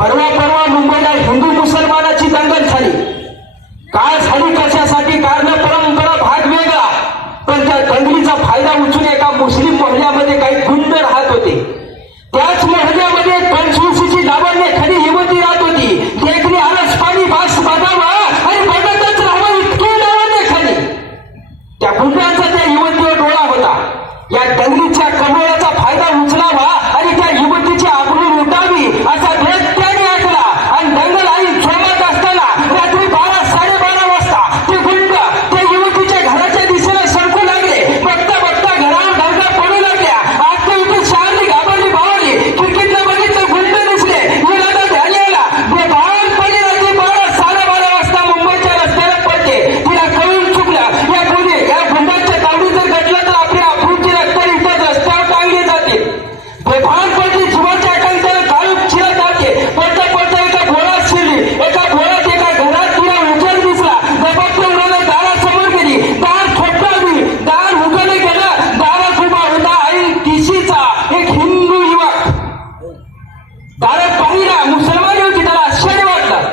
परवा मुंबईला हिंदू मुसलमानाची दंगल झाली. काय झाली, कशासाठी, कारण परंपरा भाग वेगळा. पण त्या दंगलीचा फायदा उचलून एका मुस्लिम मोहल्ल्यामध्ये काही गुंड राहत होते. त्याच मोहल्ल्यामध्ये 25ची लावण्य खरी युवती राहत होती. देखणे आलस पाणी बास बघावा आणि बघतच राहावं इतकी लावण्य खरी. त्या गुंडांचा त्या युवतीवर डोळा होता. या दंगलीच्या कमळाचा फायदा उचलावा आणि त्या युवतीची आबरू लुटावी असा भेद त्याने ऐकला. आणि दंगल आई जोमात असताना रात्री 12-12:30 वाजता ते गुंड त्या युवतीच्या घराच्या दिशेने सरकू लागले. बघता बघता घरावर धडका पडू लागल्या. आता इथे शारली घाबरली बावरली. खिडकीतनं बघितलं गुंड दिसले. हिला ध्यान बेभानपणे रात्री 12-12:30 वाजता मुंबईच्या रस्त्याला पडते. तिला कळून चुकलं या गुंडांच्या तावडीत जर घडलं तर आपली आबरूची रस्त्यावर इथं रस्त्यावर टांगली जाते. बेभानपणे जीवाच्या आकांक्षाने काळूक चिरत जाते. पडता पडता एका घोडात शिरली. एका घोडात एका घरात तिला उजेड दिसला. झपाटून उडालं दारासमोर गेली. दार ठोठावली. दार उघडलं गेलं. दारात उभा होता आई तिशीचा एक हिंदू युवक. दारात पाहिला मुसलमान होती. त्याला आश्चर्य वाटलं.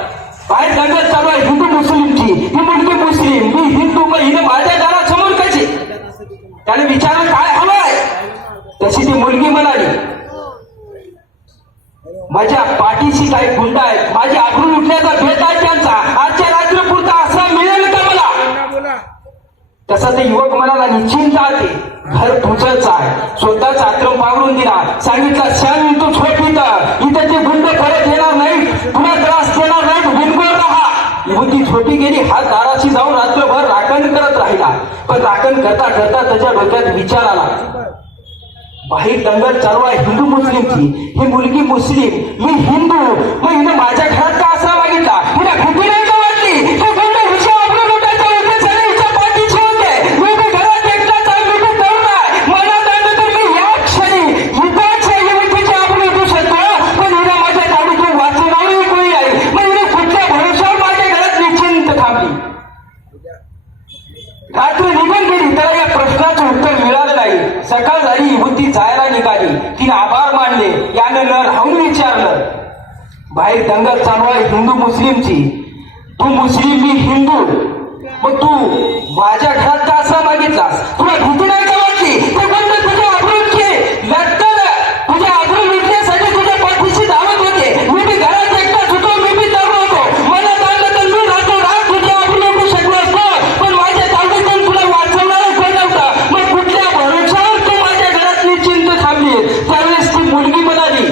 बाहेर दंगल चालू आहे हिंदू मुस्लिमची. ही मुलगी मुस्लिम, मी हिंदू, मग हिने माझ्या दारासमोर कशी? त्याने विचारलं काय हवंय. तशी ती मुलगी म्हणाली, माझ्या पाठीशी काही गुंड आहेत. माझी आबरू उठण्याचा भेद आहे त्यांचा. आजच्या रात्रीपुरता असा मिळेल का मला? तसा ते युवक म्हणाला, निश्चिंत आहे, घर तुझंच आहे. स्वतःच आश्रम पावरून दिला. सांगितलं शान तू छोटी तर इथे ते गुंड परत येणार नाही, पुन्हा त्रास देणार नाही, बिनगोर राहा. युवती छोटी गेली. हा दाराशी जाऊन रात्रभर राखण करत राहिला. पण राखण करता करता त्याच्या डोक्यात विचार आला, बाहेर दंगल चालू आहे हिंदू मुस्लिमची. ही मुलगी मुस्लिम, मी हिंदू, मग हिने माझ्या घरात का आसरा मागितला? हिला भीती नाही का वाटली? हे गुंड हिच्या आबरू लुटायचा उद्देश आहे, हिच्या पाठीशी होते. मी घरात एकटाच आहे, मी तरुण आहे. मनात आलं तर मी या क्षणी इथंच युवतीची आबरू लुटू शकतो. पण हिला माझ्या तावडीतून वाचवणारही कोणी नाही. मग हिने कुठल्या भरोशावर माझ्या घरात निश्चिंत थांबली. रात्री निघून गेली. त्याला या प्रश्नाचं उत्तर मिळालं नाही. सकाळ झाली. युवती जायला निघाली. तिने आभार मानले. यानं न राहून विचारलं, बाहेर दंगल चालू आहे हिंदू मुस्लिमची. तू मुस्लिम, मी हिंदू, मग तू माझ्या घरात का असा मागितलास? तुला भीती नाही का वाटली? ते बंद तुझ्या आबरूची लढतं. तुझ्या आबरू लुटण्यासाठी तुझ्या पाठीशी धावत होते. मी बी घरात एकटाच होतो, मी बी तरुण होतो. मनात आलं तर मी रातोरात तुझी आबरू लुटू शकलो असतो. पण माझ्या तावडीतून तुला वाचवणारं कोण नव्हतं. मग कुठल्या भरोशावर तू माझ्या घरात निश्चिंत थांबली? त्यावेळेस ती मुलगी म्हणाली,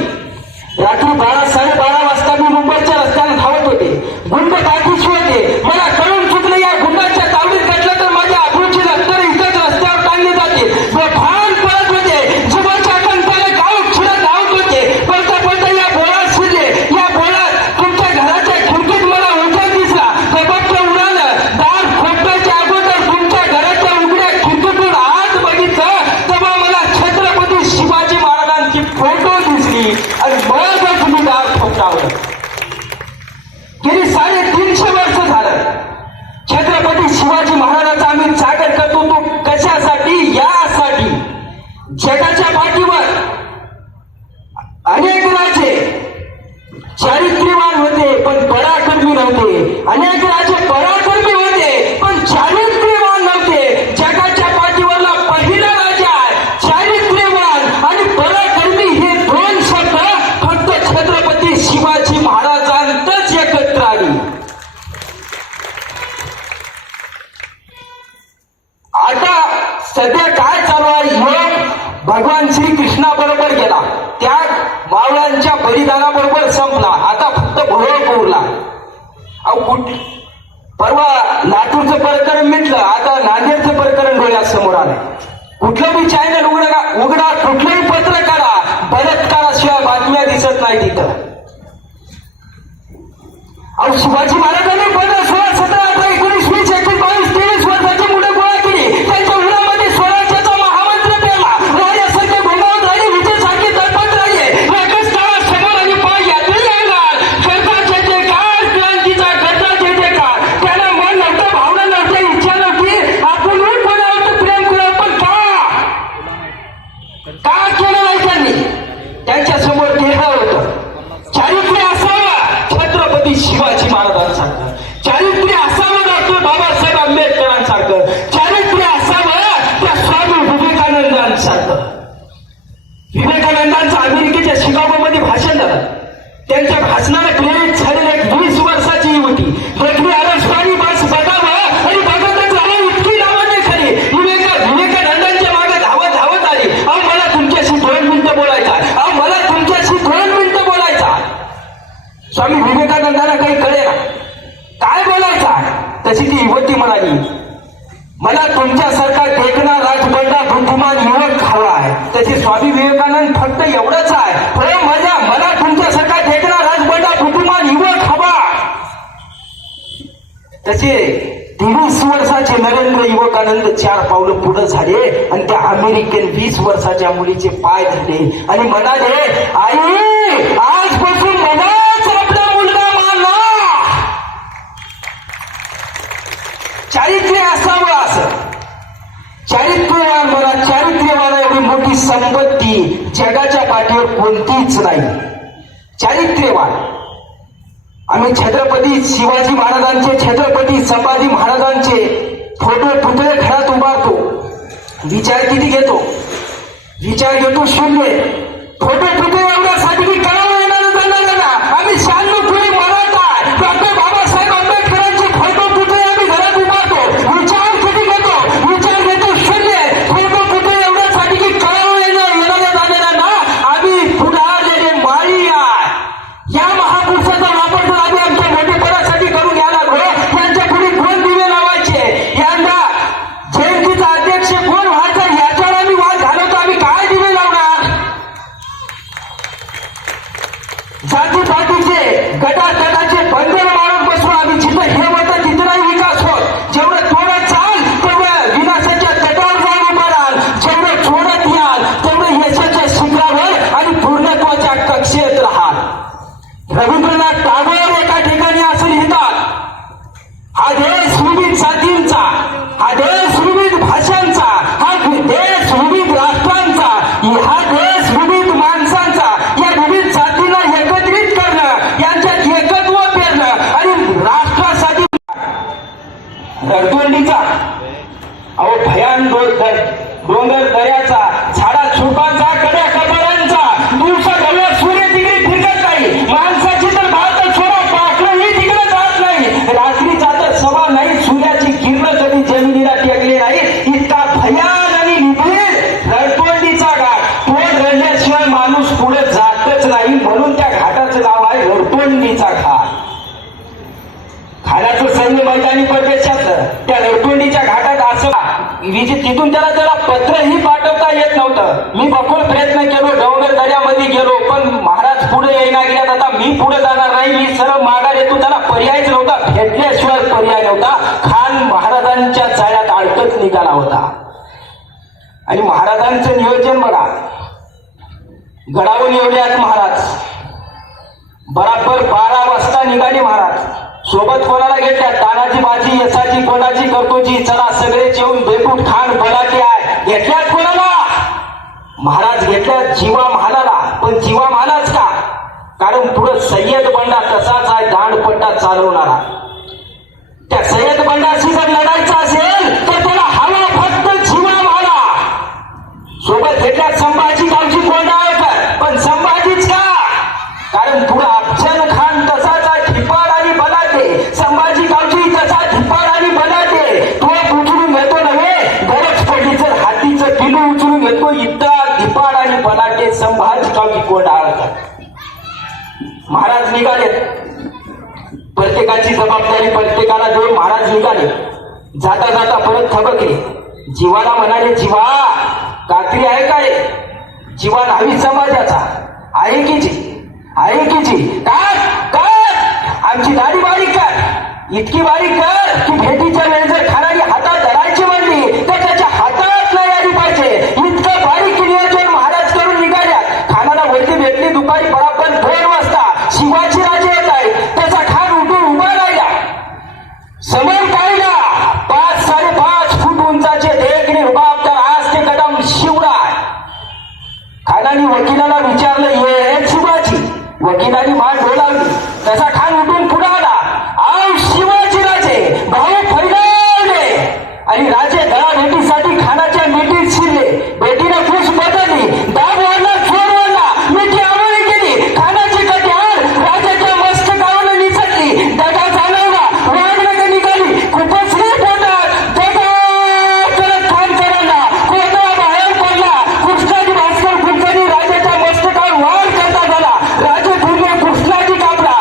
रात्री 12-12:30 वाजता मी मुंबईच्या रस्त्याने धावत होते. गुंड पाठीशी होते. मला कळून चुकलं या गुंडांच्या तावडीत घडलं तर माझ्या आबरूची लष्कर इथंच रस्त्यावर टांगली जाते. बेभान पळत होते. जीवाच्या आकांक्षाने गाव छिडत धावत होते. पळता पळता या बोळात शिरले. या बोळात तुमच्या घराच्या खिडकीत मला उजेड दिसला. झपाटून उडालं. दार खोटायच्या अगोदर तुमच्या घराच्या उघड्या खिडकीतून आत बघितलं तेव्हा मला छत्रपती शिवाजी महाराजांची फोटो दिसली. आणि मग तुम्ही दार ठोठावलं. गेली 350 वर्ष झालं. छत्रपती शिवाजी महाराजांचा आम्ही जागर करतो. तो कशासाठी? यासाठी जगाच्या पाठीवर अनेक राजे चारित्र्यवान होते पण पराक्रमी नव्हते. अनेक राजे पराक्रमी होते पण चारित्र्यवान नव्हते. जगाच्या पाठीवरला पहिला राजा चारित्र्यवान आणि पराक्रमी हे दोन शब्द फक्त छत्रपती शिवाजी महाराजांतच एकत्र आली. आता सध्या काय चालू आहे? योग भगवान श्रीकृष्णाबरोबर गेला. त्याग मावळ्यांच्या बलिदानाबरोबर संपला. आता फक्त भोग उरला. परवा लातूरचं प्रकरण मिटलं. आता नांदेडचं प्रकरण डोळ्यासमोर आलं. कुठलं बी चॅनल उघडा, कुठलंही पत्र काढा, बलात्काराशिवाय बातम्या दिसत नाही तिथं. शिवाजी महाराजांनी 15, 16, 17, 18, 19, 20, 21, 22, 23 वर्षाची मुलं गोळा केली. त्यांच्या उन्हामध्ये स्वराज्याचा महामंत्र पेरला. राजासारखे घोंगावत राहिले, विजेसारखे दडपत राहिले. राकेश काळा समोर आणि पाय यात्री लागला. सरकारचे जे काळ, क्रांतीचा गद्दा जे काळ. त्यांना मन नव्हतं, भावना नव्हत्या, इच्छा नव्हती. आपण कोणावर प्रेम करू, पण का केलं नाही त्यांनी? त्यांच्या समोर देह होतं. चारित्र्य असावं स्वामी विवेकानंदांना काही कळेना काय बोलायचं आहे. तशी ती युवती म्हणाली, मला तुमच्यासारखा देखणा राजबंडा बुद्धिमान युवक हवा आहे. त्याचे स्वामी विवेकानंद फक्त एवढंच आहे, मला तुमच्यासारखा देखणा राजबंडा बुद्धिमान युवक हवा. त्याचे 23 वर्षाचे नरेंद्र युवकानंद 4 पावलं पुढे झाले आणि त्या अमेरिकन 20 वर्षाच्या मुलीचे पाय धरले आणि म्हणाले, आई आजपासून मलाच आपला मुलगा मानला. चारित्र्य असावं असं. चारित्र्यवान मला चारित्र्यवान एवढी मोठी संपत्ती जगाच्या पाठीवर कोणतीच नाही. चारित्र्यवान. आम्ही छत्रपती शिवाजी महाराजांचे, छत्रपती संभाजी महाराजांचे फोटो पुतळे घरात उभारतो. विचार किती घेतो? विचार घेतो 0. फोटो पुतळे एवढ्यासाठी की करावं येणार ना. आम्ही 96 पुढे मराठा डॉक्टर बाबासाहेब आंबेडकरांचे फोटो पुतळे आम्ही घरात उभारतो. विचार किती घेतो? विचार घेतो 0. फोटो पुतळे एवढ्यासाठी की करावं येणाऱ्या जाणाऱ्यांना आम्ही पुढारलेले माळी आहे. या महापुरुषाचा वापर जर आम्ही आमच्या मोठेपणासाठी करून घ्यायला लागलो, त्यांच्या पुढे 2 दिवे लावायचे, यंदा जयंतीचा अध्यक्ष कोण व्हायचा याच्यावर आम्ही वाद घालवतो. आम्ही काय दिवे लावणार? जातीपातीचे गटातटाचे बंधन मारून बसू आम्ही. जिथं हे होतं तिथं नाही विकास होत. जेवढं तोडत चाल तेवढं विनाशाच्या तटावर जाऊन उभं राहाल. जेवढं चोरत याल तेवढं यशाच्या शिखरावर आणि पूर्णत्वाच्या कक्षेत राहाल. रवींद्रनाथ टागोर एका ठिकाणी असं लिहितात, हा देश विविध जातींचा, हा देश विविध भाषांचा, हा देश विविध राष्ट्रांचा, हा देश विविध माणसांचा. या विविध जातींना एकत्रित करणं, यांच्यात एकत्व पेरणं आणि राष्ट्रासाठी रडतोंडीचा अहो भयान डोंगर दऱ्याचा, झाडा झुडपांचा, कड्या कपाळांचा, दिवसा ढवळ्या सूर्य तिकडे फिरकत नाही. माणसाची तर भारतात छोडा पाखरंही तिकडे जात नाही. रात्रीचा तर सभा नाही, सूर्याची किरण कधी जमिनीला टेकली नाही. इतका भयान आणि निभीड रडतोंडीचा घाट. तो रडल्याशिवाय माणूस पुढे जातच नाही. म्हणून त्या घाटाचं नाव आहे रडतोंडीचा घाट. खाण्याचं सैन्य मैदानी प्रदेशातलं त्या रडतोंडीच्या घाटात असं तिथून त्याला पत्रही पाठवता येत नव्हतं. मी बखूल प्रयत्न केलो, डोंगर दऱ्यामध्ये गेलो, पण महाराज पुढे येईना गेल्यात. आता मी पुढे जाणार नाही, मी सरळ माघार येतो. त्याला पर्यायच नव्हता, भेटल्याशिवाय पर्याय नव्हता. खान महाराजांच्या जाळ्यात अडकत निघाला होता. आणि महाराजांचं नियोजन बघा, गडावर येऊयात महाराज. बराबर 12 वाजता निघाले महाराज. सोबत कोणाला घेतल्या? तानाजी, बाजी, यसाची, कोणाची, करतोजी. चला सगळे जेवून भेटून खान बलाटी आहे. घेतल्यात कोणाला? महाराज घेतल्यात जीवा महालाला. पण जीवा महालाच का? कारण पुढे सय्यद बंडा तसाच आहे, दांडपट्टा चालवणारा. त्या सय्यद बंडाशी जर लढायचं असेल तर त्याला हवा फक्त जीवा महाला. सोबत घेतल्यात संभाजी, गावची, कोंडाळकर. पण संभाजीच का? कारण पुढे अफजल खान तसाच आहे, ठिपाड आणि बलाटे. संभाजी गावची तसा ठिपाड आणि बलाटे. तो उचलून घेतो नव्हे, गरजपटीचं हातीचं किलू उचलून घेतो. इतका ठिपाड आणि बलाटे संभाजी गावची कोंडाळकर. महाराज निघाले, प्रत्येकाची जबाबदारी प्रत्येकाला देऊन महाराज निघाले. जाता जाता परत थबकले. जीवाला म्हणाले, जीवा कात्री आहे काय? जीवा नावी समाजाचा आहे की जी? आहे की जी? काय आमची दाढी बारीक कर, इतकी बारीक कर की भेटीच्या वेळी जर खाणारी हातात धरायची म्हणली तर त्याच्या हातात नाही आली पाहिजे. इतकं बारीक नियोजन महाराज करून निघाल्या. खानाला वरती भेटली दुपारी बराबर 2 वाजता. शिवाजी राजे येत आहे. त्याचा खान उठून उभा राहिला, समोर काढला. 5-5.5 फूट उंचाचे देखणे रुबाबदार आज ते कदम शिवराय. खानाने वकिलाला विचारलं, ये शिवाजी. वकिलांनी मान डोलावली. तसा खान उठून पुढे आला. आव शिवाजी राजे, भाऊ फैलावले. आणि राजे दळा भेटीसाठी खानाच्या मिठीत शिरले. भेटीने खुश बदलली, दाब वाढला, चोर वाढला, मिठी आवळी केली. खानाची कट्यार राजाच्या मस्तकावर निसटली. दगा जाणवला, वाघनख निघाली. कुपसली पोटात. दगा करत खान करायला कोणता बाहेर पडला. कृष्णाजी भास्कर कुलकर्णी राजाच्या मस्तकावर वार करता झाला. राजे कृष्णाजी कापला.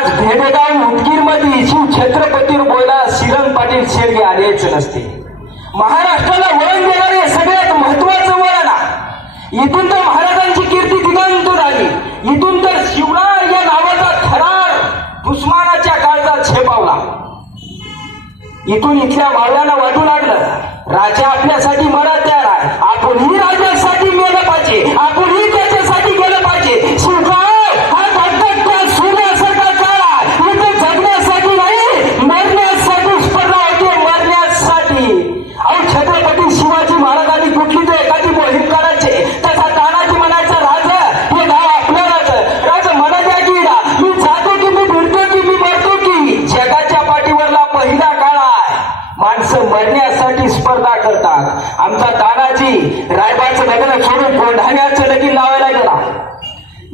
आज भेडेगाव उदगीर मध्ये शिव छत्रपतीवर बोला श्रीरंग पाटील शेडगे आलेच नसते. महाराष्ट्राला वळण देणारे सगळ्यात महत्वाचं वळण इथून तर महाराजांची कीर्ती दिगंत झाली. इथून तर शिवराय या नावाचा थरार उस्मानाच्या काळात झेपावला. इथून इथल्या मावळ्यांना वाटू लागलं राजा आपल्यासाठी मरा तयार आहे. आपणही राजासाठी गेलं पाहिजे. आपणही त्याच्यासाठी गेलं पाहिजे. शिवराय हा धगधगत्या सूर्यासारखा काळ आहे. इथे जगण्यासाठी नाही मरण्यासाठी स्पर्धा होते. मरण्यासाठी. अहो छत्रपती शिवाजी महाराजांनी कुठली तर एखादी मोहीम करायचे तसा तानाजी म्हणायचा राजा हे गाव आपलं राजा म्हणा द्या की मी जातो की मी भिडतो की मी मरतो की. जगाच्या पाठीवरला पहिला काळ आहे. माणसं मरण्यासाठी स्पर्धा करतात. आमचा तानाजी रायबाचं लग्न सोडून बुलढाण्याचं लगीन लावायला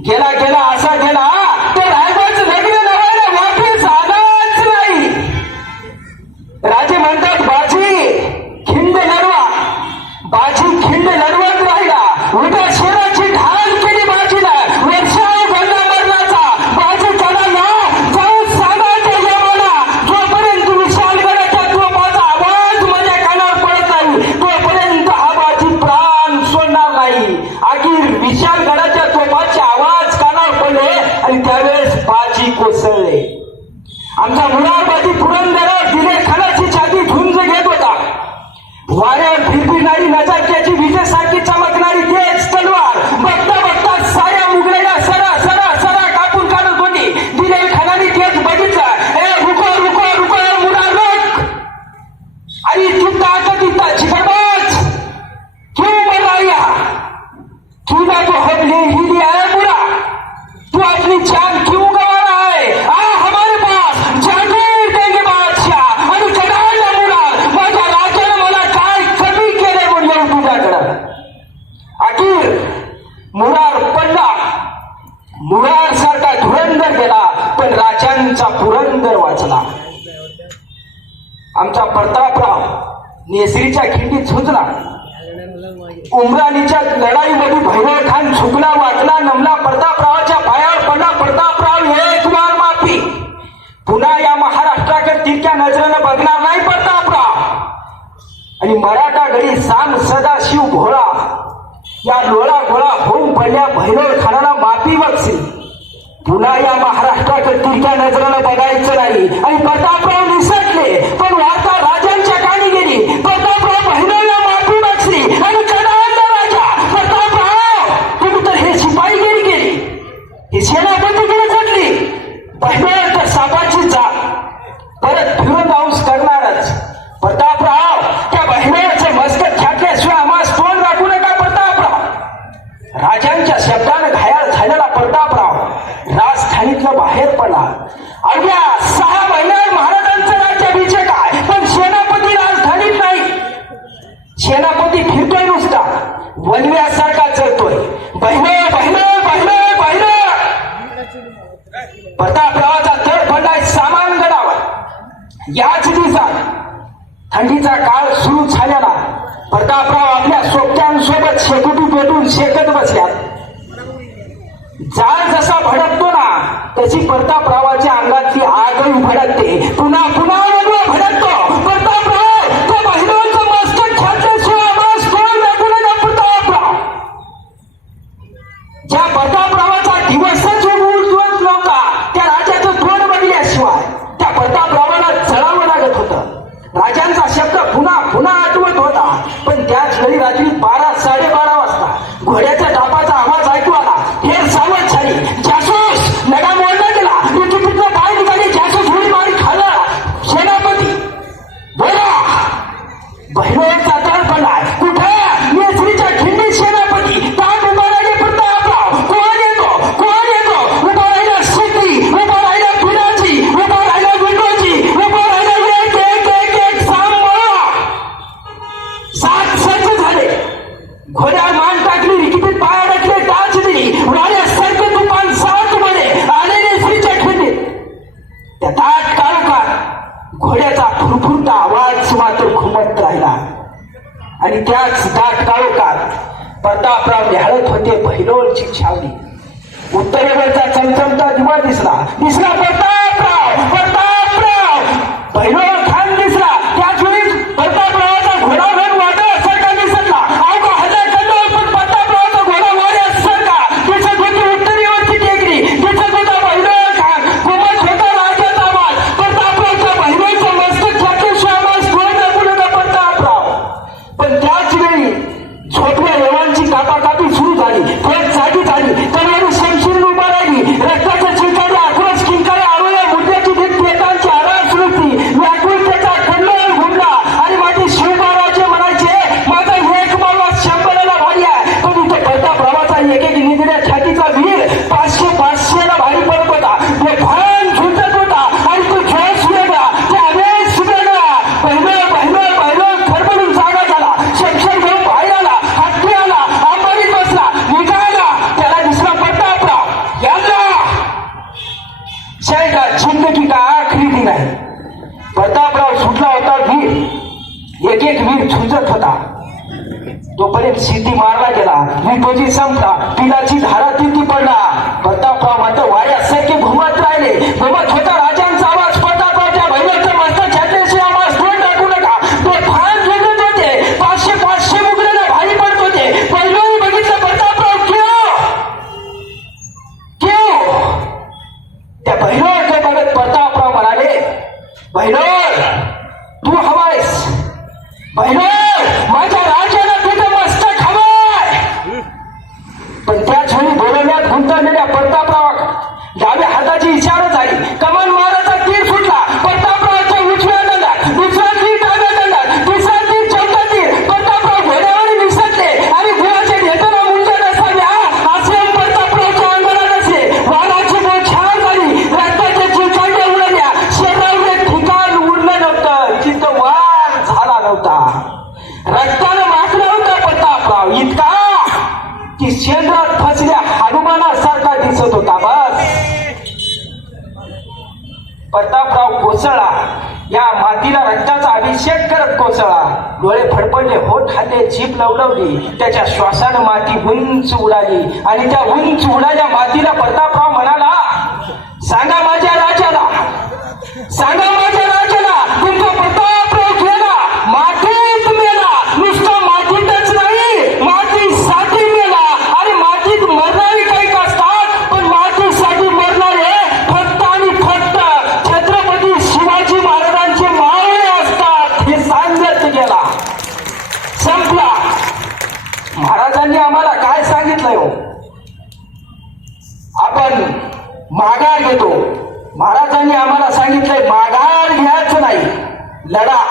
गेला गेला असा गेला तर रायबाचं लग्न लावायला वापस आलाच नाही. राजे म्हणतात बाजी खिंड लढवत राहिला. उद्या शेराची ढाल केली बाजीला. वर्षाव गंडा मरणाचा बाजी चढाला जाऊ सांगायच्या यमाला. जोपर्यंत विशालगडाच्या तोफाचा आवाज माझ्या कानावर पडत नाही तोपर्यंत हा बाजी प्राण सोडणार नाही. अखेर विशालगडाच्या तोफाचे आवाज कानावर पडले आणि त्यावेळेस बाजी कोसळले. आमचा मुरारबाजी पुरंदरावर दिले खानाची छाती झुंज घेत होता. वाऱ्यावर फिरफिरणारी नजाक्याची विजेसारखी चमकणारी तेज तलवार बघता बघता साऱ्या मुगलेला सरा सरा सरा कापून काढत होती. दिलेल खानाने तेच बघितलं. ए रुको रुको रुको मुरार रुक. आई चिंता चिंता चिकटबाज क्यों मर रहा तूने तो हम ले ही लिया है बुरा. तू अपनी जान क्यों गंवा रहा है. हमारे पास जागीर देंगे बादशाह आणि चढायला मुरार. माझ्या राजाने मला काय कमी केले म्हणून तुझ्याकडं. अखेर मुरार पडला. मुरार सारखा धुरंधर गेला पण राजांचा पुरंदर वाचला. आमचा प्रतापराव नेसरीच्या खिंडीत झुंजला. उमराणीच्या लढाईमध्ये भैरव खान झुकला वाचला नमला. प्रतापरावाच्या पायावर पडला. प्रतापराव एक वार माफी. पुन्हा या महाराष्ट्राकडे तितक्या नजरेनं बघणार नाही प्रतापराव. आणि मराठा गडी साम सदाशिव भोळा या लोळा गोळा होऊन पडल्या भैरव खानाला माफी बक्षी. पुन्हा या महाराष्ट्राकडे तितक्या नजरेनं बघायचं नाही. आणि प्रतापराव निसटले पण वार्ता राजांच्या कानी गेली. प्रतापराव भैरवला माफी बक्षली आणि चढावला राजा. प्रतापराव तुम्ही तर हे शिपाईगिरी केली. ही सेनापतीगिरी चढली. भैरव तर सापाची जात परत फिरून जाऊस करणारच. प्रतापराव त्या बहिणीचं मस्तक छाटल्याशिवाय आम्हाला तोंड राखू नका. प्रतापराव राजांच्या शब्दाने घायाळ झालेला प्रतापराव राजधानीतलं बाहेर पडला. अवघ्या 6 महिन्यात महाराजांचा राज्याभिषेक आहे पण सेनापती राजधानीत नाही. सेनापती फिरतोय नुसता वनव्यासारखा चढतोय. बहिण बहिण बहिण बहिण. प्रतापरावाचा तळ पडलाय सामान गडावर. याच दिवसात थंडीचा काळ सुरू झालेला. प्रतापराव आपल्या सोबत्यांसोबत शेकोटी पेटून शेकत बसल्यात. जाळ जसा भडकतो ना तशी प्रतापरावाच्या अंगातली आगही भडकते. पुन्हा पुन्हा भडकतो. प्रतापराव त्या महिलांचं मस्तक छाटल्याशिवाय आम्हाला तोंड दाखवू नका. प्रतापराव ज्या प्रतापरावाचा दिवसच उजवत नव्हता त्या राजाचं तोंड बघल्याशिवाय त्या प्रतापरावाला जळावं लागत होतं. राजांचा शब्द पुन्हा पुन्हा आठवत होता. पण त्याच वेळी रात्री 12-12:30 वाजता घोड्याच्या टापाचा आवाज ऐकू आला. हे सावध झाली. जासूस नगा मोडला गेला. तिथलं पाय निघाली. जासूस उडी मारी खाल्ला. सेनापती बोला. बहिणीचा तळ पडलाय. कुठे नेसरीच्या खिंडीत सेनापती ताट उभा राहिले. प्रतापराव कोण येतो कोण येतो. उभा राहिला शेती. उभा राहिला पिढाची. उभा राहिला विंडोची. उभा राहिला एक एक एक एक सांभाळा. 7 सज्ज झाले. घोड्यावर मान टाकली. रिकिटीत पाय अडकले. टाच दिली. वाऱ्यासारखे तुफान 7 मध्ये आले नेसरीच्या खिंडीत. त्या ताट काळोखात घोड्याचा फुरफुरता आवाज मात्र घुमत राहिला. आणि त्याच दाट काळोखात प्रतापराव न्याहाळत होते बहिलोळची छावणी. उत्तरेवरचा चमचमता दिवा दिसला. प्रताप शायद जिंदगी का आखरी दिन आहे. प्रतापराव सुटला होता वीर, एक एक वीर झुंजत होता. तोपर्यंत सिद्धी मारला गेला, विटोजी संपला, पिलाची धारा तिथी पडला. प्रतापराव मात्र वाऱ्यासारखे घुमत राहिले. घुमत होता राजांचा आवाज. प्रतापरावच्या भैरवचं मस्तक छाटल्याशी आवाज तोंड टाकू नका. ते फार झुंजत होते. 500 मुगलांना भारी पडत होते. पहिलं बघितलं प्रतापराव क्यों त्या भैरवचं बघत प्रतापराव म्हणाले, भैरव तू हवायस. भैरव माझ्या राजाला तुझं मस्तक हवंय. पण त्याच वेळी बोलवण्यात गुंतलेल्या प्रतापराव डाव्या हाताची इशारा झाली. कमान माराचा तीर सुटला. प्रतापरावच्या उजव्या दंडात, दुसरा तीर डाव्या दंडात, तिसरा तीर चौथा तीर. प्रतापराव घोड्यावर निसटले आणि गुळाचे ढेकणा मुंजत असताना असे प्रतापरावच्या अंगाला नसले. वाराची बोछार झाली. रक्ताच्या चिंचांड्या उडल्या. शरीरावर एक ठिकाण उरलं नव्हतं जिथं वार झाला नव्हता. रक्तानं माखला होता प्रतापराव इतका की शेंद्रात फसल्या हनुमानासारखा दिसत होता. बस प्रतापराव कोसळला. या मातीला रक्ताचा अभिषेक करत कोसळला. डोळे फडफडले, होठ हाते, जीभ लवलवली. त्याच्या श्वासानं माती उंच उडाली आणि त्या उंच उडाल्या मातीला प्रतापराव म्हणाला, सांगा माझ्या राजाला, सांगा माझ्या राजाला तुमचा प्रतापराव गेला, मातीत मेला. नुसतं मातीतच नाही, मातीसाठी मेला. अरे मातीत मरणारी काही असतात, पण मातीसाठी मरणारे फक्त आणि फक्त छत्रपती शिवाजी महाराजांचे मावळे असतात. हे सांगत गेला. संपला. महाराजांनी आम्हाला काय सांगितलंय हो? आपण माघार घेतो. महाराजांनी आम्हाला सांगितलंय माघार घ्यायचं नाही. लढा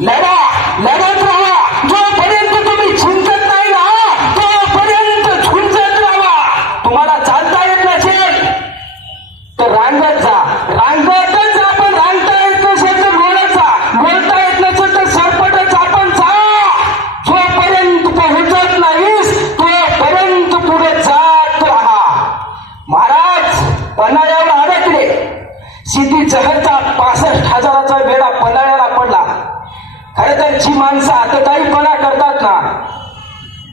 लढा लढत राहा. जोपर्यंत तुम्ही झुंजत नाही ना तोपर्यंत झुंजत राहा. तुम्हाला चालता येत नसेल तर रांगत जा. रांगतच आपण रांगता येत नसेल तर बोलत जा. बोलता येत नसेल तर सरपटच आपण जा. जोपर्यंत पोहोचत नाहीस तोपर्यंत पुढे जात राहा. महाराज पन्हाळ्यावर अडकले. सिद्धी जहरचा 65,000चा वेढा पन्हाळ्याला पडला. खरं तर जी माणसं आतताईपणा करतात ना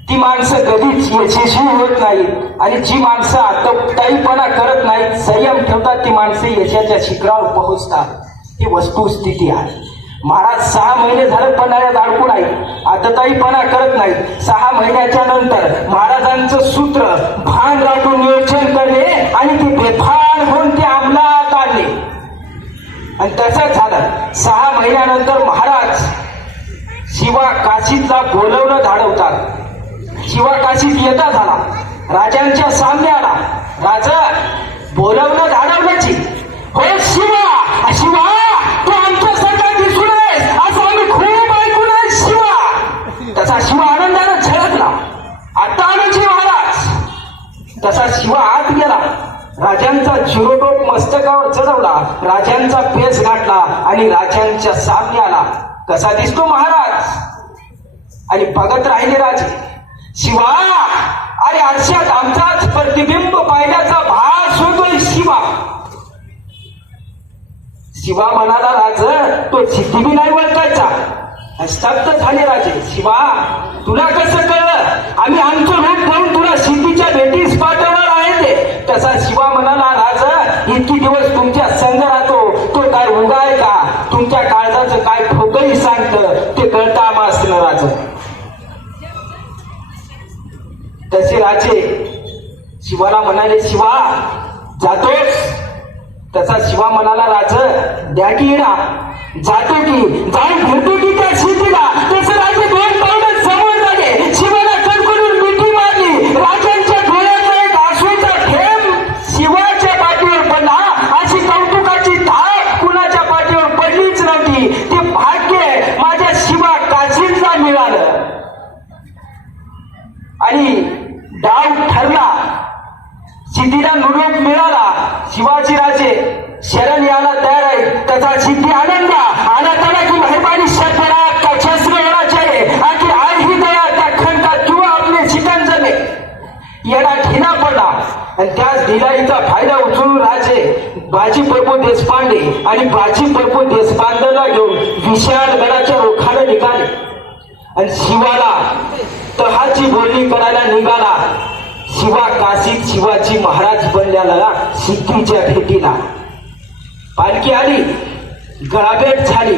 ती माणसं कधीच यशस्वी होत नाहीत. आणि जी माणसं आतताईपणा करत नाहीत, संयम ठेवतात, ती माणसं यशाच्या शिखरावर पोहोचतात. ही वस्तुस्थिती आहे. महाराज 6 महिने झाले पन्हाळ्यात अडकून आहे. आतताईपणा करत नाही. 6 महिन्याच्या नंतर महाराजांचं सूत्र भान राखून नियोजन करणे आणि ते बेभान होऊन ते अंमलात आणले. आणि तसंच झालं. 6 महिन्यानंतर महाराज शिवा काशीतला बोलवणं धाडवतात. शिवा काशीत येता झाला. राजांच्या सामने आला. राजा बोलवणं धाडवण्याची, हो शिवा, शिवा तू आमच्यासारखा दिसू नयेस असं आम्ही खूप ऐकून आहे शिवा. तसा शिवा आनंदानं झळकला. आता आणायची महाराज. तसा शिवा आत गेला. राजांचा चिरोटोप मस्तकावर चढवला. राजांचा पेस गाठला आणि राजांच्या सामने आला. कसा दिसतो महाराज? आणि बघत राहिले राजे. शिवा, अरे आरशात आमचाच प्रतिबिंब पाहिल्याचा भास होतोय शिवा. शिवा म्हणाला, राज तो सिद्धी नाही ओळखायचा. स्तब्ध झाले राजे. शिवा तुला कसं कळलं? आम्ही आमचं रूप पाहून तुला सिद्धीच्या भेटीस पाठवणार आहे ते. तसा शिवा म्हणाला, राज इतकी दिवस तुमच्या संग राहतो, तो काय उगाय का? तुमच्या काळजाचं काय ठोकही सांगतं ते कळतं आम्हास ना राज. तसे राजे शिवाला म्हणाले, शिवा जातोस? तसा शिवा म्हणाला, राज द्या की येणा. जातो की, जाऊन भेटतो की त्या सिद्धीला. तसं राजे 2 पावलं समोर झाले. शिवाला कणकणून मिठी मारली. राजांच्या डोळ्याचा एक अश्रूचा थेंब शिवाच्या पाठीवर पडला. अशी कौतुकाची धाक कुणाच्या पाठीवर पडलीच नव्हती. ते भाग्य माझ्या शिवा काशीला मिळालं. आणि डाव ठरला. सिद्धीला निरोप मिळाला. शिवाजी राजे शरण यायला तयार आहे. त्याचा सिद्धी आनंदा आला की मेहरबानी शरफराज का छस्र होना चाहिए. आखिर आज ही दया दखन का क्यों आपले शिकंजने. येडा ढिला पडला आणि त्याच ढिलाईचा फायदा उचलून राजे बाजी प्रभू देशपांडे आणि बाजी प्रभू देशपांडेला घेऊन विशाळगडाच्या रोखाला निघाले आणि शिवाला तहाची बोलणी करायला निघाला. शिवा काशीत शिवाजी महाराज बनल्याला सिद्धीच्या भेटीला. पालखी आली, गळाभेट झाली,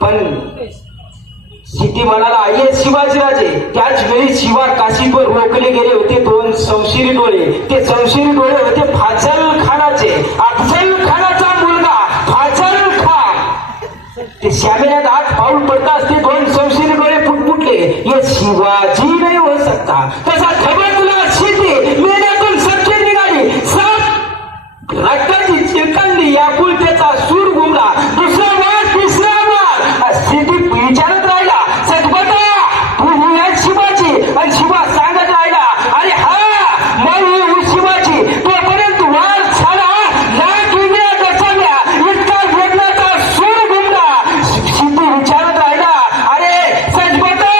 पण सिद्धी म्हणाला ये शिवाजीराजे. त्याच वेळी शिवा काशीवर रोखले गेले होते दोन संशिरी डोळे. ते संशिरी डोळे होते फाजल खानाचे, अफजल खानाचा मुलगा फाजल खान. ते श्यामेला हात पाऊल पडताच ते दोन संशिरी डोळे फुटफुटले. ये शिवाजी नाही हो सकता. तसा खबरला सिद्धी मेल्यातून सख्य निघाली. सात रक्ताची चिरकांडी याकुलतेचा सूर घुमला. दुसरा वार, तिसरा वार. सिद्धी विचारत राहिला, सजबता तू ही आहे शिवाजी. आणि शिवा सांगत राहिला, अरे हा मग शिवाजी. तोपर्यंत वार झाला, लाख वेगळ्या दचाव्या इतका वेदनाचा सूर घुमला. सिद्धी विचारत राहिला, अरे सजबता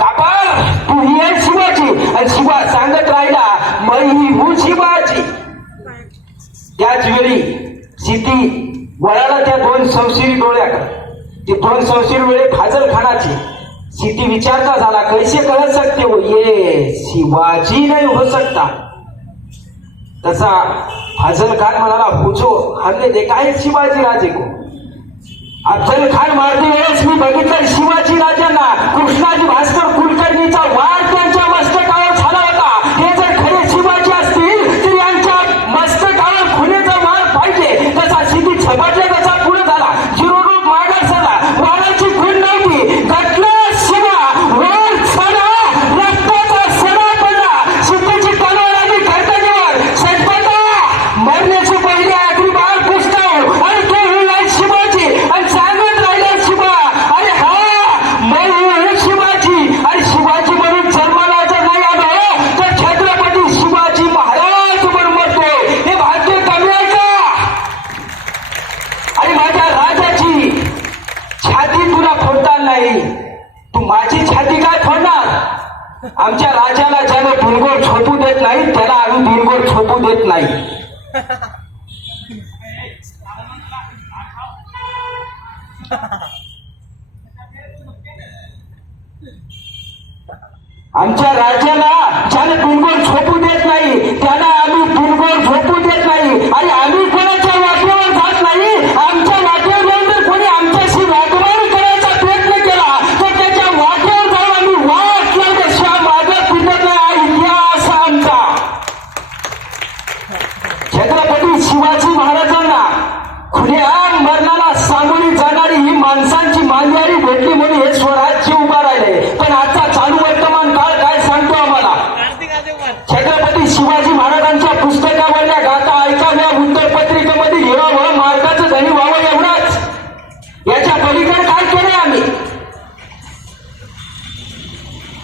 कापर तू ही आहे शिवाजी. आणि शिवा सांगत राहिला, मग हूँ शिवाजी. त्याच वेळी सिद्धी वळाला त्या दोन संशिरी डोळ्याकडे. ते दोन संशिरी डोळे फाजल खानाचे. सिद्धी विचारता झाला, कैसे कह सकते हो ये शिवाजी नहीं हो सकता. तसा फाजल खान म्हणाला, पूछो हमने देखा है शिवाजी राजे को. अफजल खान मारते वेळेस मी बघितलं शिवाजी राजांना. कृष्णाजी भास्कर कुलकर्णीचा वार त्यांच्या मस्तकावर झाला होता. हे जर खरे शिवाजी असतील तर यांच्या मस्तकावर खुनेचा वार पाहिजे. तसा सिद्धी झपाटल्या तसा पुढे झाला. जिरोरूप मागास झाला. वाराची खून नव्हती. घटला शिवा, वार झाला, रक्ताचा सडा पडला. सिद्धीची तलवार आली कर्तनीवर. सजपता मरण्याची पहिली आखरी बार पुसताव आणि तो होईल शिवाजी. आणि सांगत राहिला शिवा, अरे हा मैं शिवाजी. आणि शिवाजी म्हणून जन्माला जर नाही आलो तर छत्रपती शिवाजी महाराज म्हणून मरतोय. हे भाग्य कमी आहे का? आणि माझ्या राजाची छाती तुला फोडता नाही, तू माझी छाती काय फोडणार? आमच्या राजाला ज्याने बिनगोड छोपू देत नाही त्याला आम्ही बिनगोड छोपू देत नाही. आमच्या राजाला ज्याने बिनगोड झोपू देत नाही त्याला आम्ही बिनगोड झोपू देत नाही. आणि आम्ही कोणाच्या वाटेवर जात नाही. आमच्या वाटेवर जाऊन जर कोणी आमच्याशी वाटवार करायचा प्रयत्न केला तर त्याच्या वाटेवर जाऊन आम्ही वाट लावल्याशिवाय माझा पिटत नाही. हा इतिहास आमचा. छत्रपती शिवाजी महाराजांना खुल्या मरणाला सामोरी जाणारी ही माणसांची मांदियारी भेटली म्हणून हे स्वराज्य उभा राहिले. पण आता चालू वर्तमान काळ काय सांगतो आम्हाला? छत्रपती शिवाजी महाराजांच्या पुस्तकावरल्या गाथा ऐकाव्या, उत्तरपत्रिकेमध्ये लिहावं, मार्गाचं धनी व्हावं एवढंच. याच्या पलीकडे काय केलंय आम्ही?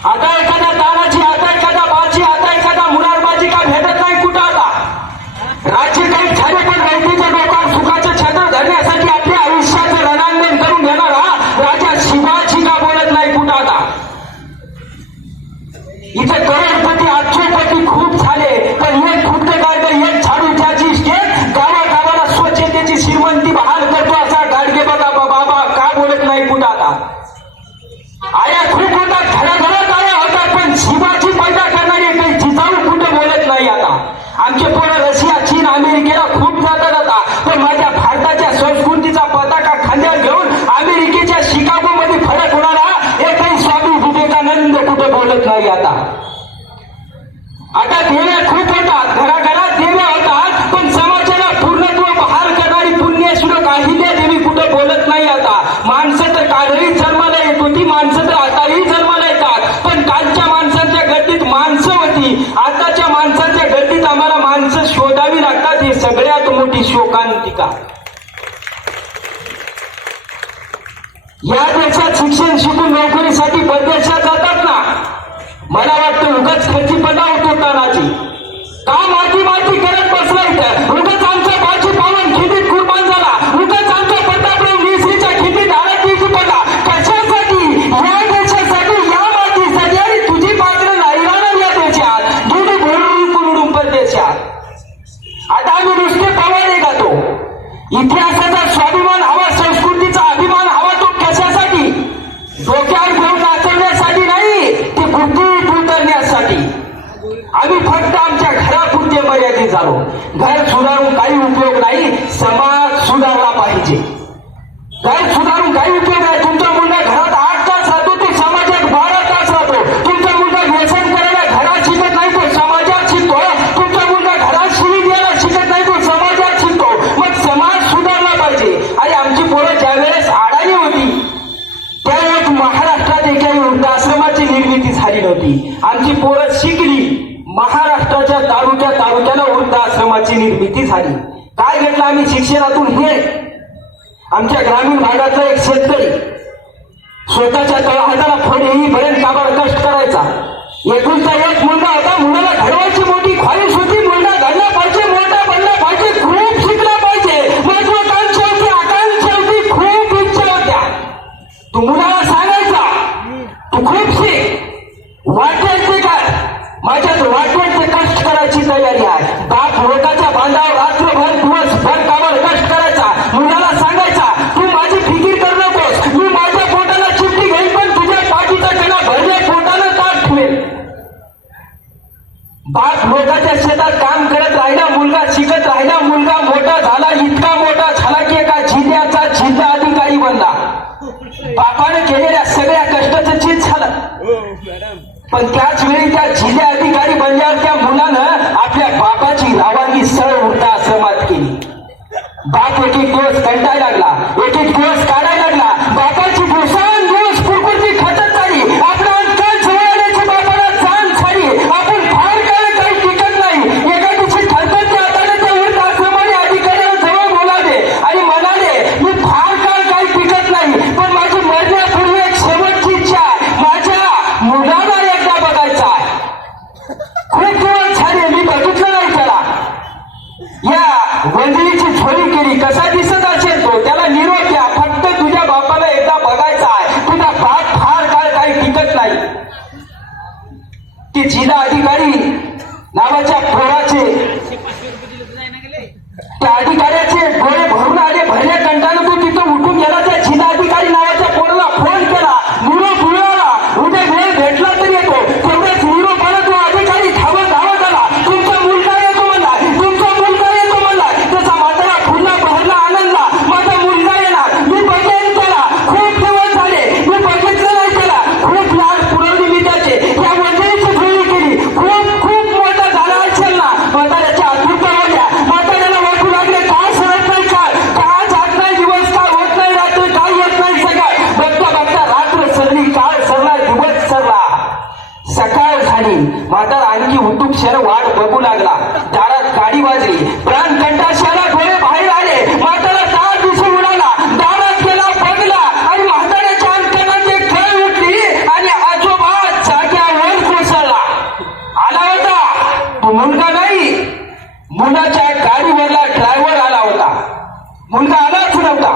आता एखाद्या तानाची, आता एखादा बाजी, आता एखादा मुरारबाजी का भेटत नाही कुठं आता. राज्य काही झाले पण रयतेच्या डोक्यावर सुखाचं छत्र धरण्यासाठी आपल्या आयुष्याचं रणांगण करून घेणारा राजा शिवाजी का बोलत नाही कुठं आता. इथे करोडपती, अक्षरपती खूप झाले पण एक खुद्द गाडगे, एक झाडू ज्याची स्टेट गावागावाला स्वच्छतेची श्रीमंती बहाल करतो असा गाडगे बघा बाबा का बोलत नाही कुठं आता. आया खूप होतात, घराघरात आया होतात, पण शिवाजी पैदा करणारे काही जिजाऊ कुठं बोलत नाही आता. आमचे पोरं रशिया, चीन, अमेरिकेला खूप जातात आता, पण माझ्या भारताच्या संस्कृतीचा पताका खांद्यावर घेऊन अमेरिकेच्या शिकागो मध्ये फरक होणारा एकही स्वामी विवेकानंद कुठं बोलत नाही आता. आता देव्या खूप होतात, घराघरात देव्या होतात, पण समाजाला पूर्णत्व बहाल करणारी पुण्यश्लोक अहिल्या देवी कुठं बोलत नाही आता. माणसं तर कालही जन्माला येत होती, माणसं तर आताही जन्माला येतात, पण कालच्या माणसांच्या गड्डीत माणसं होती, आताच्या माणसांच्या गड्डीत आम्हाला माणसं शोधावी लागतात. ही सगळ्यात मोठी शोकांतिका. या देशात शिक्षण शिकून नोकरीसाठी परदेशात जातात ना, मला वाटतं उगाच खर्चीपणा होतो तानाची. का माती माती करत बसला इथं? उगाच आमचा बाजी पावन खिंडीत कुर्बान झाला, उगाच आमचा प्रतापराव विसरीच्या खिंडीत आरतीची पडला. कशासाठी? या देशासाठी, या मातीसाठी. आणि तुझी पात्र नाही राहणार या देशात, दुडी भरून परदेशात. आता आम्ही नुसते इतिहासाचा स्वाभिमान हवा, संस्कृतीचा अभिमान हवा. तो कशासाठी? डोक्यावर घेऊन नाचवण्यासाठी नाही, ते बुद्धीत उतरण्यासाठी. आम्ही फक्त आमच्या घरापुरते मर्यादित झालो. घर सुधारून काही उपयोग नाही, समाज सुधारला पाहिजे. घर सुधारून काही उपयोग नाही. तुमचा मुलगा घरात 8 तास राहतो, तो समाजात 12 तास राहतो. तुमचा मुलगा व्यसन करायला घरात शिकत नाही, तो समाजात शिकतो. तुमचा मुलगा घरात शिवी द्यायला शिकत नाही, तो समाजात शिकतो. मग समाज सुधारला पाहिजे. आणि आमची पोरं ज्या वेळेस अडाणी होती त्यावेळेस महाराष्ट्रात एकाही वृद्धाश्रमाची निर्मिती झाली नव्हती. आमची पोरं शिकली, महाराष्ट्राच्या तालुक्याला वृद्धाश्रमाची निर्मिती झाली. काय घेतलं आम्ही शिक्षणातून? हे आमच्या ग्रामीण भागातला एक शेतकरी स्वतःच्या तळहाताला फळ येईपर्यंत काबाड कष्ट करायचा. एकुलता एक मुलगा होता. मुलाला घडवायची मोठी ख्वाहिश होती. मुलगा घडला पाहिजे, मोठा बनला पाहिजे, खूप शिकला पाहिजे, महत्वाकांक्षा होती, आकांक्षा होती, खूप इच्छा होत्या. तू मुलाला सांगायचा तू खूप शिक, वाटेल ते काय, माझ्यात वाटेल ते कष्ट करायची तयारी आहे. बाप लोकांच्या बांधावर रात्रभर दिवसभर काबाड कष्ट करायचा. मुलाला सांगायचा तू माझी फिकीर कर नकोस, मी माझ्या पोटाला चिठ्ठी घेईन, पण तुझ्या पाठीचा कणा भरल्या पोटानं ताट ठेवेल. बाप लोकांच्या शेतात काम करत राहिला, मुलगा शिकत राहिला. मुलगा मोठा झाला, इतका मोठा झाला की एका जिल्ह्याचा जिल्हा अधिकारी बनला. बापाने केलेल्या सगळ्या कष्टाचं चीज झालं. पण त्याच वेळी त्या जिल्हा अधिकारी बनल्यावर त्या मुलानं आपल्या बापाची रवानगी सरळ वृद्धाश्रमात केली. बाप एक एक दिवस कंटाळायला लागला, एक एक दिवस काढायला लागला. बापाची दिवसांदिवस कुरकुरती खतत झाली. आपला अंतकाळ जवळण्याची बापाला जाण झाली. आपण फार काळ काही टिकत नाही. एका दिवशी थरथरत्या हाताने त्या वृद्धाश्रमाने अधिकाऱ्याला जवळ बोलावले आणि म्हणाले मी फार काळ काही टिकत नाही, पण माझी मरण्यापूर्वी एक शेवटची इच्छा आहे, माझ्या मुलाला एकदा बघायचा आहे. खूप दिवस झाले मी बघितलं नाही त्याला. या वंदलीची झोली केली, कसा दिसत असेल तो, त्याला निरोप द्या, फक्त तुझ्या बापाला एकदा बघायचा आहे, तुझा बाप फार काळ काही टिकत नाही. ते जिल्हा अधिकारी नावाच्या पोराचे, त्या अधिकाऱ्याचे डोळे भरून आले. भरल्या कंटाने तो तिथं उठून गेला. त्या जिल्हा अधिकारी नावाच्या पोराला फोन केला, निरोप मिळाला, उद्या वेळ भेटला तर येतो. तेवढ्याच निरोप आला. तो अधिकारी धावत आला, तुमचा मुलगा येतो म्हणला, तुमचा मुलगा येतो म्हणला. त्याचा म्हातारा फुलला भरला आनंदला, माझा मुलगा येणार, मी बघेन त्याला. खूप दिवस झाले मी बघितलं नाही त्याला. खूप लाड पुरवली मी त्याचे. या वंदलीची झोळी केली. खूप खूप मोठा झाला असेल ना. म्हाताऱ्याच्या आतुरता वाढल्या. म्हाताऱ्याला वाटू लागले काय सरत नाही, काय जात नाही दिवस, काय होत नाही रात्र, काय येत नाही सकाळ. बघता बघता रात्र सरली, काळ सरला, दिवस सरला, सकाळ झाली. म्हातारा आणखी उतुक क्षण वाट बघू लागला. दारात गाडी वाजली. प्राण कंटाशाला डोळे बाहेर आले. म्हातारा दार दिसून उडाला. दारात गेला, बघला आणि म्हाताऱ्याच्या अंतकरणात एक कळ उठली आणि आजोबा जाग्यावर कोसळला. आला होता तो मुलगा नाही, मुलाच्या गाडीवरला ड्रायव्हर आला होता. मुलगा आलाच नव्हता.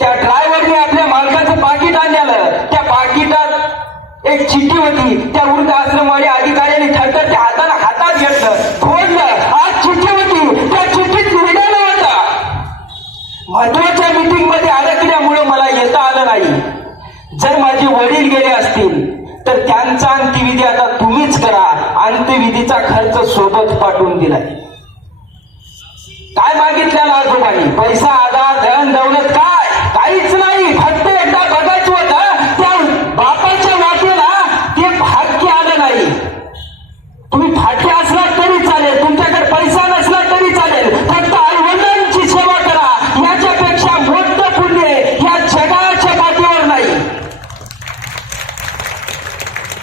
त्या ड्रायव्हरने आपल्या मालकाचं पाकिट आणलं. त्या पाकिटात एक चिठ्ठी होती. त्या वृद्धाश्रमवाले अधिकाऱ्यांनी थरथर त्या हातात घेतलं, फोडलं. आज चिठ्ठी होती. त्या चिठ्ठीत लिहिलेलं होतं, महत्वाच्या मीटिंग मध्ये अडकल्यामुळे मला येता आलं नाही. जर माझे वडील गेले असतील तर त्यांचा अंत्यविधी आता तुम्हीच करा. अंत्यविधीचा खर्च सोबत पाठवून दिलाय. काय मागितलेला आजोबांनी? पैसा, आधार, धन दौलत काहीच नाही. फक्त एकदा बघायचं होतं. त्या बापाच्या वाटेला ते भाग्य आलं नाही. तुम्ही फाटले असला तरी चालेल, तुमच्याकडे पैसा नसला तरी चालेल, फक्त आईवडिलांची सेवा करा. याच्यापेक्षा मोठं पुण्य या जगाच्या पाठीवर नाही.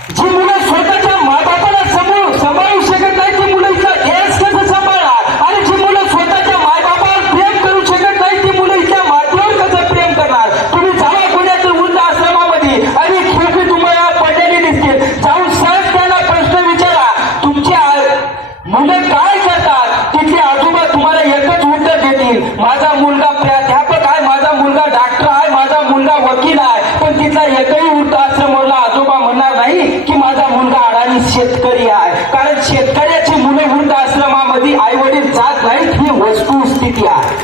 जी मुलं स्वतःच्या मायबापाला सांभाळू शकत नाही, ती मुलं इथला देश कसं सांभाळणार? आणि जी मुलं स्वतःच्या मायबापावर प्रेम करू शकत नाही, ती मुलं इथल्या मातीवर कसं प्रेम करणार? तुम्ही जावा पुण्यातील वृद्धाश्रमामध्ये आणि खेळी तुम्हाला पडलेली दिसतील. जाऊन सहज त्यांना प्रश्न विचारा, तुमच्या मुलं काय करतात? तिथले आजोबा तुम्हाला एकच उत्तर देतील, माझा मुलगा प्राध्यापक आहे, माझा मुलगा डॉक्टर आहे, माझा मुलगा वकील आहे. पण तिथला एकही वृद्धाश्रमाला आजोबा म्हणणार नाही की माझा मुलगा अडाणी शेतकरी आहे. कारण शेतकऱ्याची मुलं वृद्धाश्रमामध्ये आई वडील जात नाहीत, ही वस्तुस्थिती आहे.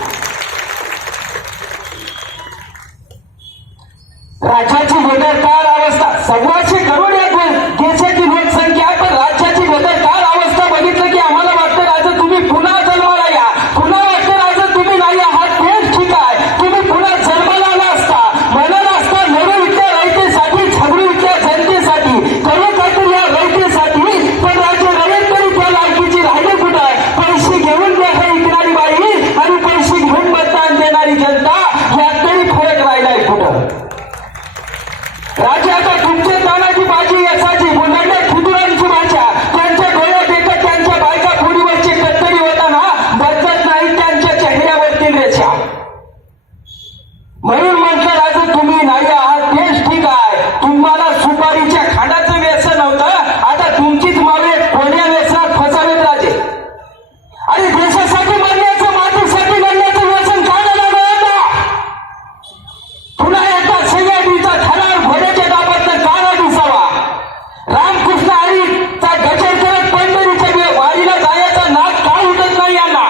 राज्याची बेदरकार अवस्था 1,400 करोड या देशाची लोकसंख्या आहे, पण राज्याची बेदरकार अवस्था बघितलं की आम्हाला वाटतं राजा तुम्ही पुन्हा जन्माला या, पुन्हा वाटतं राजा तुम्ही नाही आहात तेच ठीक आहे, तुम्ही पुन्हा जन्माला आला असता, म्हणाला असता लढू इथल्या रयतेसाठी, झगडू इथल्या जनतेसाठी, करू काहीतरी या रयतेसाठी, पण राज्य रयत तरी त्या लायकीची राहिली कुठं आहे? पैसे घेऊन देश विकणारी बाई आणि पैसे घेऊन मतदान देणारी जनता यात तरी फरक राहिलाय कुठं? राज्य आता तुमचे तानाची बाजी याची बुलढाणा खुदुरांची भाषा त्यांच्या डोळ्यात येतात, त्यांच्या बायका पोरीवरचे कत्तरी होताना बदलत नाही त्यांच्या चेहऱ्यावरतील रेषा. म्हणून म्हटलं राजा तुम्ही नाही आहात तेच ठीक आहे, तुम्हाला सुपारीच्या खाण्याचं व्यसन नव्हतं, आता तुमचीच मावे कोण्या व्यसनात फसावेत राजे. आणि देशासाठी मरण्याचं, मातीसाठी लढण्याचं व्यसन का नाही लागलं? पुन्हा एकदा सह्याद्रीचा थरार घोड्याच्या दाबातनं का नाही दिसावा? रामकृष्ण हरीचा गजर करत पंढरीच्या वारीला जायचा नाद का उठत नाही यांना?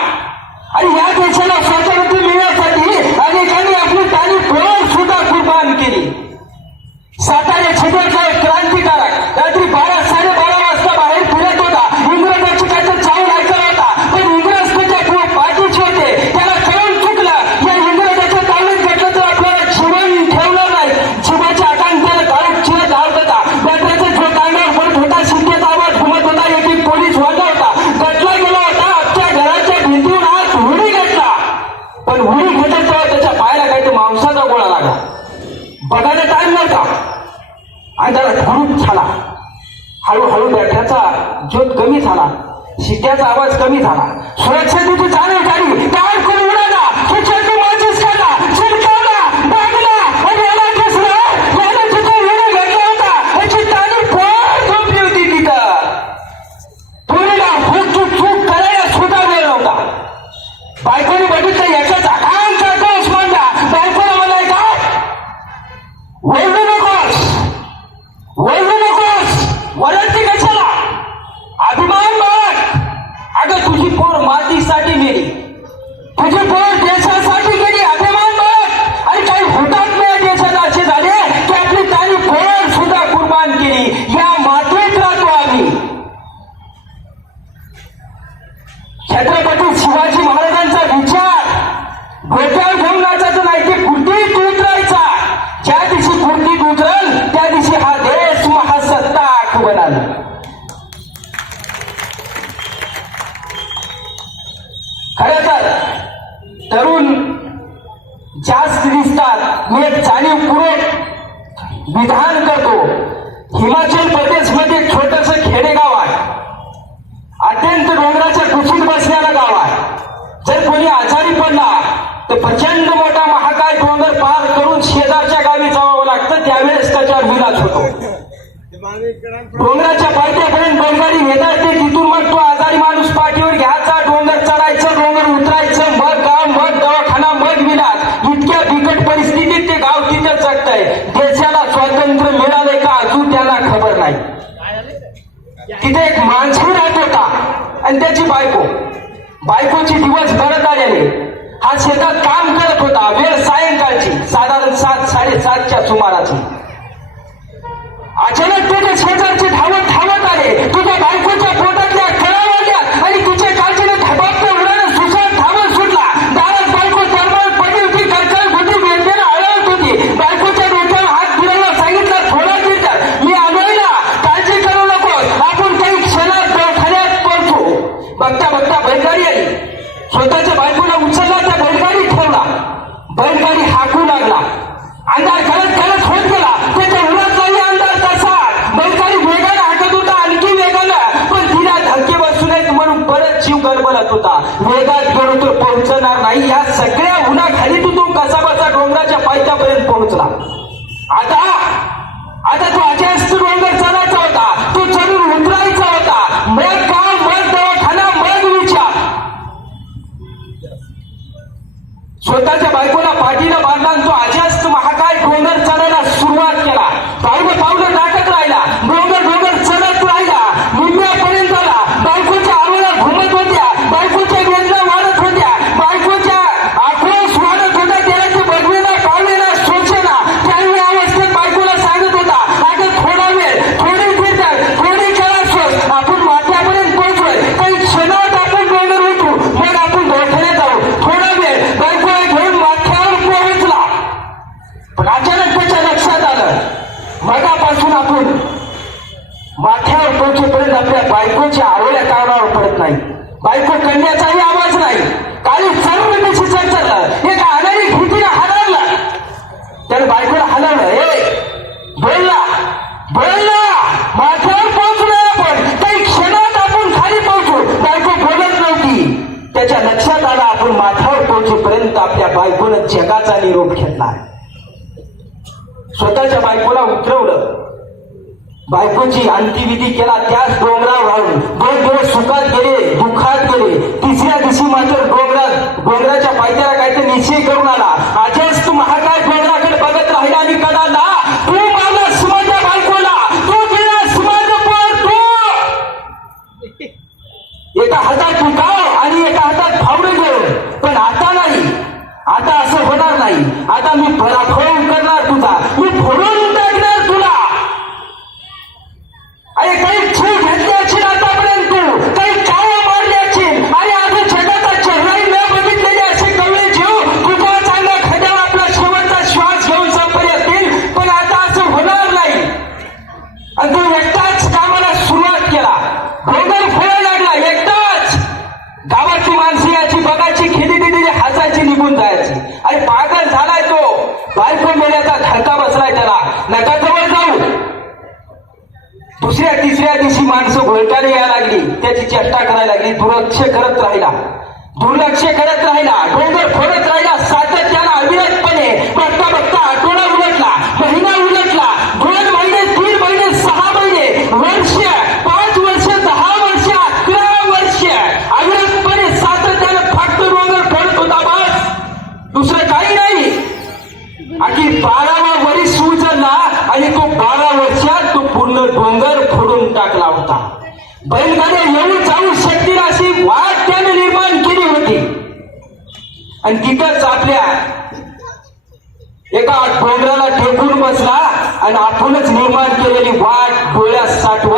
आणि या देशाला स्वातंत्र्य मिळण्यासाठी अनेकांनी आपली ताली डोळ्यात सुद्धा कुर्बान केली. सातारा छिद्रचा एक क्रांतिकारक रात्री 12-12:30 वाजता बाहेर फिरत होता, इंग्रजाची काहीतरी चावल ऐकला होता, पण इंग्रज त्याच्या पाठीशी होते, त्याला कळून चुकलं या इंग्रजाच्या तावडीत घेतलं तर आपल्याला जीवन ठेवलं नाही. जीवाच्या आकांक्षेला काळूक चिरत धावत होता, बॅटऱ्याचा जो कांगावर पडत होता, शिट्ट्याचा आवाज घुमत होता, एक पोलीस वाजला होता, गटला गेला होता, आपल्या घराच्या भिंतीवर हात उडी घेतला, पण उडी घेतत तेव्हा त्याच्या पायाला काहीतरी मांसाचा गोळा लागला. बघायला टाइम नव्हता आणि त्याला धरून झाला. हळूहळू बॅटऱ्याचा ज्योत कमी झाला, शिट्ट्याचा आवाज कमी झाला, सुरक्षित जाणीव झाली, काय करून उडाला, सुरक्षित माझीच काढला, शिरकावला, बागला आणि याला दिसलं याने तिथे विडा घेतला होता, याची ताली पोर झोपली होती तिथं. पोरीला चूक करायला सुद्धा वेळ नव्हता. बायकोने बघितलं याच्याच आकांक्षा दोष मांडला. बायकोला म्हणाय का ओरडू नकोस, ओरडू नकोस, वरडती कशाला, अभिमान बघ. अगं तुझी पोर मातीसाठी गेली, तुझी पोर देशासाठी गेली, अभिमान बघ. आणि काही हुतात्मे देशात असे झाले की आपली ताली पोर सुद्धा कुर्बान केली. या मातीत राहतो आम्ही. छत्रपती शिवाजी महाराजांचा विचार डोक्यावर घेऊन नाचायचं नाही, ते कुर्तीत उतरायचा. ज्या दिवशी कुर्तीत उतरल त्या दिवशी हा देश महासत्ताक बनाल. खरं तर तरुण जास्त दिसतात. मी एक जाणीवपूर्वक विधान करतो. हिमाचल प्रदेशमध्ये एक छोटस खेडेगाव आहे, अत्यंत डोंगराच्या कुशीत बसलेलं गाव आहे. जर कोणी आजारी पडला तर प्रचंड मोठा महाकाय डोंगर पार करून शेजारच्या गावी जावं लागतं, त्यावेळेस त्याच्यावर विलाज होतो. डोंगराच्या पायथ्यापर्यंत बैलगाडी नेतायचे, तिथून मग तो आजारी माणूस पाठीवर घ्यायचा, डोंगर चढायचं, डोंगर उतरायचं, मग गाव, मग दवाखाना, मग विलाज. इतक्या बिकट परिस्थितीत ते गाव तिथे जगतंय. देशाला स्वातंत्र्य मिळालंय का अजून त्याला खबर नाही. तिथे एक माणूस राहत होता आणि त्याची बायकोची दिवस भरत आलेले. हा शेतात काम करत होता, वेळ सायंकाळची साधारण 7-7:30च्या सुमाराची. अचानक त्याच्या शेजारचे धावत आले, तुझ्या बायकोच्या पोटातल्या कळा वाढल्या आणि तिच्या काळजीने धबाबत उडाला सुसाट धावत सुटला. दारात बायको तरमळ पडली होती, कळकळ होती, वेदनेला अळवत होती. बायकोच्या डोक्यावर हात फिरवला, सांगितलं थोडा मिनिट मी आलोय ना, काळजी करू नकोस, आपण काही क्षणात दवाखान्यात पोहोचू. बघता बैलगाडी आली, स्वतःच्या बायकोला उचलला, त्या बैलगाडी ठेवला, बैलगाडी हाकू लागला. अंधार करत होत गेला, त्याच्या उन्हात नाही अंधार तसा. बैलगाडी वेगानं हाकत होता, आणखी वेगानं, पण तिला धक्के बसू नयेत म्हणून परत जीव गडबडत होता. वेगात गेलो तर पोहोचणार नाही. या सगळ्या उन्हाखाली तो कसा बसा डोंगराच्या पायथ्यापर्यंत पोहोचला. आता तो अजास्त डोंगर चढायचा होता, तो चढून उतरायचा होता. मग गाव, मग दवाखाना, मग विचार. स्वतःच्या बायकोला पाठीला बांधला आणि तो अजास्त महाकाय डोंगर चढायला सुरुवात केला. पावलं टाकत राहिला, डोंगर चढत राहिला, निम्म्यापर्यंत आला. बायकोच्या आवडा घुमत होत्या, बायकोच्या वेदना वाढत होत्या, बायकोच्या आक्रोश वाढत होता. त्याला ते बघवेना, पावलेना, सोचेना. त्यावेळी अवस्थेत डोंगराला आपण माथ्यावर पोहोचेपर्यंत आपल्या बायकोनं जगाचा निरोप घेतला. स्वतःच्या बायकोला उतरवलं, बायकोची अंत्यविधी केला त्याच डोंगरावर राहून. 2 दिवस सुखात गेले, दुःखात गेले. तिसऱ्या दिवशी मात्र डोंगराच्या पायथ्याला काहीतरी निश्चय करून आला. आजच तू महाकाय डोंगराकडे बघत राहिला आणि कडाला तू मारलास माझ्या बायकोला, तू गेलास माझं पोर, तू एका हातात तुकाव आणि एका हातात फावडे घेऊन. पण आता नाही, आता असं होणार नाही. आता मी पराभव करणार तुझा, मी फोडून टाकणार तुला. अरे काही चूक घेतली असेल आतापर्यंत, तू काही काय मारली असेल. अरे अजून जगाचा चेहराही न बघितलेले असे कवळे जीव तुझ्या चांगल्या खड्यावर आपला शेवटचा श्वास घेऊन संपले असतील. पण आता असं होणार नाही. आणि तू एकटाच कामाला सुरुवात केला, डोंगर फोडायला लागला एकटाच. गावाची माणसे याची बघायची, खिदी दिलेली हसायची, निघून जायची. अरे पागल झालाय तो, बायको मेल्याचा धडका बसलाय त्याला, नका जवळ जाऊ. दुसऱ्या तिसऱ्या दिवशी माणसं घोळकाने यायला लागली, त्याची चेष्टा करायला लागली. दुर्लक्ष करत राहिला, डोंगर फोडत राहिला सातत्यानं, अविरतपणे. बघता बघता आठवडा उलटला, महिना उलटला, 2 महिने, 3 महिने, 6 महिने, वर्ष, 5 वर्ष, 10 वर्ष, 11 वर्ष अविरतपणे सातत्यानं फक्त डोंगर फोडत होता. बस दुसरं काही नाही. अगदी 12वा वर्ष उचलला आणि तो 12 वर्षात तो पूर्ण डोंगर फोडून टाकला होता. बैलगाड्या येऊन जाऊ शकतील अशी वाट त्याने निर्माण केली होती. आणि तिथंच आपल्या एका डोंगराला टेकून बसला आणि आपणच निर्माण केलेली वाट डोळ्यात साठवून